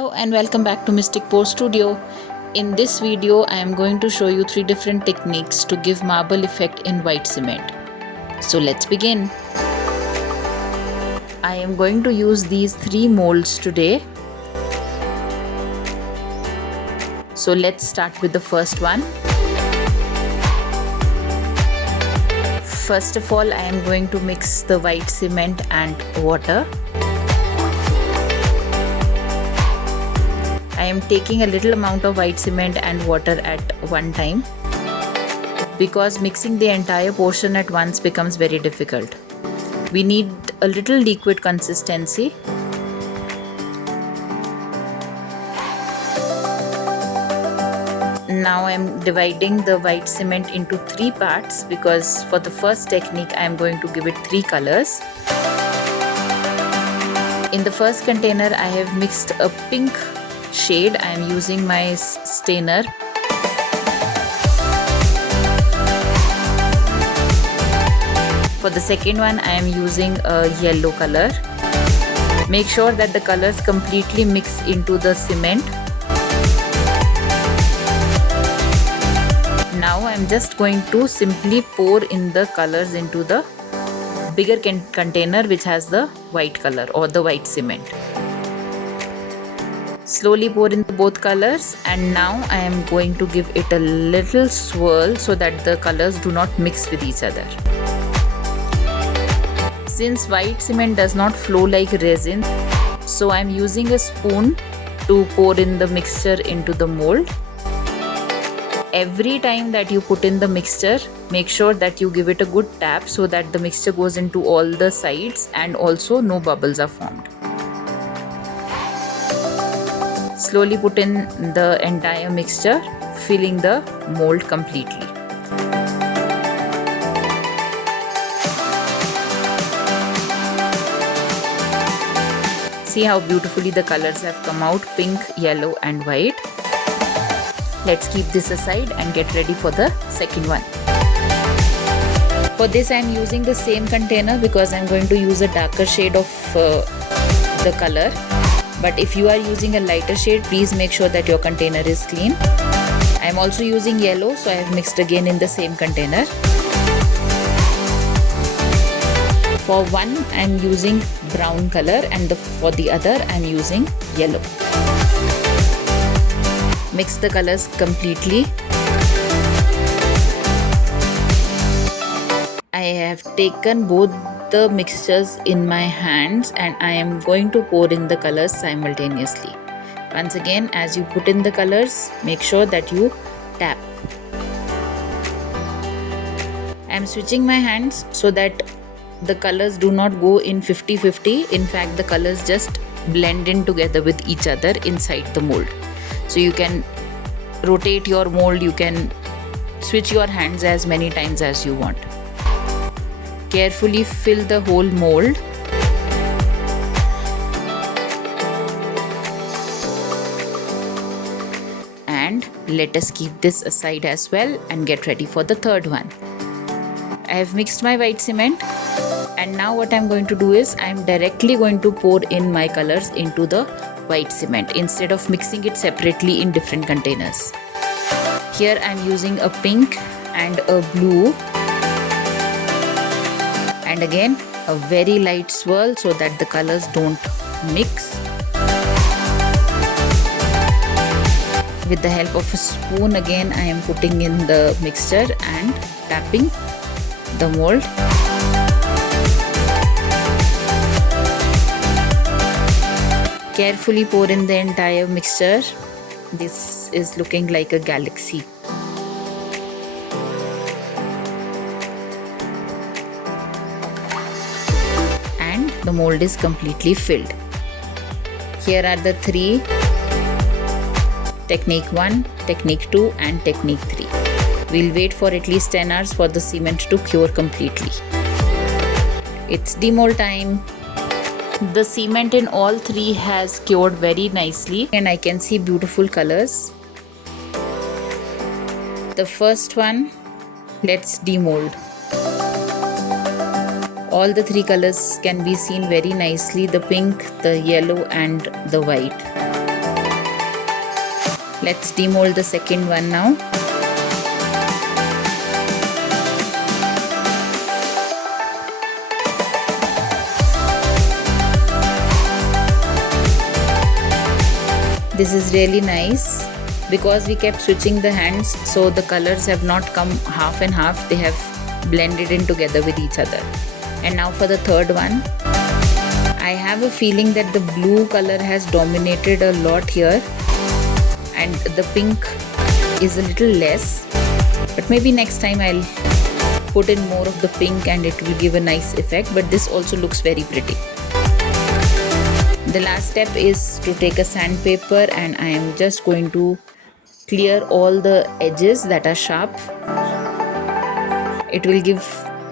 Hello and welcome back to Mystic Pour Studio. In this video, I am going to show you 3 different techniques to give marble effect in white cement. So let's begin. I am going to use these 3 molds today. So let's start with the first one. First of all, I am going to mix the white cement and water. I am taking a little amount of white cement and water at one time because mixing the entire portion at once becomes very difficult. We need a little liquid consistency. Now I am dividing the white cement into 3 parts because for the first technique I am going to give it 3 colors. In the first container I have mixed a pink shade. I am using my stainer. For the second one I am using a yellow color. Make sure that the colors completely mix into the cement. Now I am just going to simply pour in the colors into the bigger container which has the white color or the white cement. Slowly pour in both colors, and now I am going to give it a little swirl so that the colors do not mix with each other. Since white cement does not flow like resin, so I am using a spoon to pour in the mixture into the mold. Every time that you put in the mixture, make sure that you give it a good tap so that the mixture goes into all the sides and also no bubbles are formed. Slowly put in the entire mixture, filling the mold completely. See how beautifully the colors have come out, pink, yellow and white. Let's keep this aside and get ready for the second one. For this I am using the same container because I am going to use a darker shade of the color. But if you are using a lighter shade, please make sure that your container is clean. I am also using yellow, so I have mixed again in the same container. For one I am using brown color and for the other I am using yellow. Mix the colors completely. I have taken both the mixtures in my hands and I am going to pour in the colors simultaneously. Once again, as you put in the colors, make sure that you tap. I am switching my hands so that the colors do not go in 50-50. In fact, the colors just blend in together with each other inside the mold. So you can rotate your mold, you can switch your hands as many times as you want. Carefully fill the whole mold. And let us keep this aside as well and get ready for the third one. I have mixed my white cement, and now what I am going to do is I am directly going to pour in my colors into the white cement instead of mixing it separately in different containers. Here I am using a pink and a blue. And again a very light swirl so that the colors don't mix. With the help of a spoon, again I am putting in the mixture and tapping the mold. Carefully pour in the entire mixture. This is looking like a galaxy. The mold is completely filled. Here are the 3: technique 1, technique 2 and technique 3. We'll wait for at least 10 hours for the cement to cure completely. It's demold time. The cement in all 3 has cured very nicely and I can see beautiful colors. The first one, let's demold. All the 3 colors can be seen very nicely, the pink, the yellow and the white. Let's demold the second one now. This is really nice because we kept switching the hands, so the colors have not come half and half, they have blended in together with each other. And now for the third one. I have a feeling that the blue color has dominated a lot here and the pink is a little less, but maybe next time I'll put in more of the pink and it will give a nice effect, but this also looks very pretty. The last step is to take a sandpaper and I am just going to clear all the edges that are sharp. It will give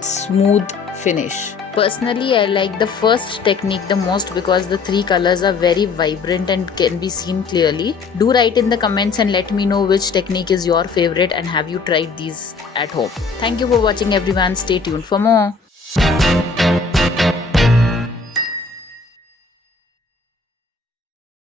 smooth finish. Personally, I like the first technique the most because the three colors are very vibrant and can be seen clearly. Do write in the comments and let me know which technique is your favorite and have you tried these at home. Thank you for watching everyone. Stay tuned for more.